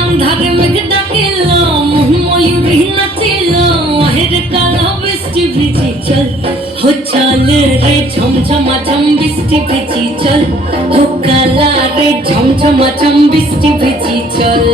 আন্ধারে মেঘ ডাকিল ময়ূরী নাচিল হের কালো বৃষ্টি ভিজি চল হো চল রে ঝমঝমা ঝম বৃষ্টি ভিজি চল হো কালা রে ঝমঝমা ঝম বৃষ্টি ভিজি চল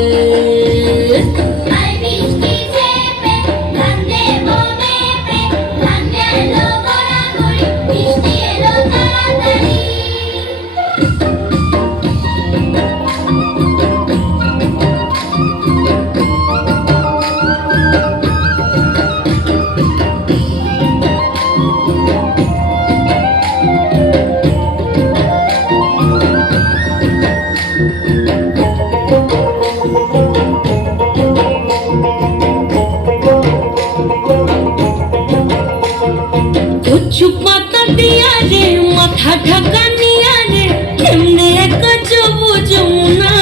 কচু পাতা দিয়া রে মাথা ঢাকা নিয়া রে কেমনে একা যাবো যমুনা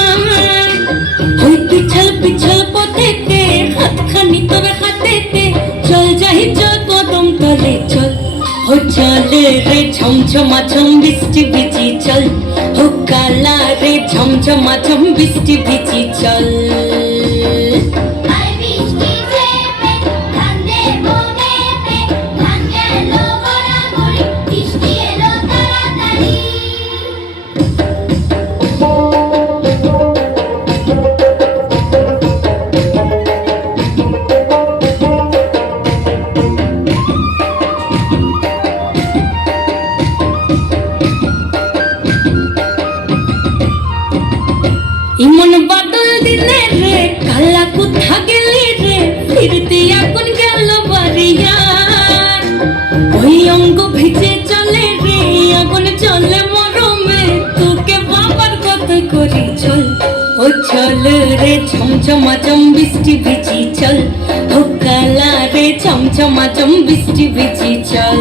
ওই পিছল পিছল পথেতে হাতখানি তোর হাতেতে চল যাই চল কদম তলে চল ও চল রে ঝমঝমা ঝম বৃষ্টি ভিজি চল ও কালা রে ঝমঝমা ঝম বৃষ্টি ভিজি চল ইমন বাদল দিলে রে কালা কোথা গেলি রে ফিরতে এখন গেল বাড়িয়া ওই অঙ্গ ভিজে চলে রে আগুন চলে মরমে তোকে বাবার কত করি চল ও চল রে ঝমঝমা ঝম বৃষ্টি ভিজি চল ও কালা রে ঝমঝমা ঝম বৃষ্টি ভিজি চল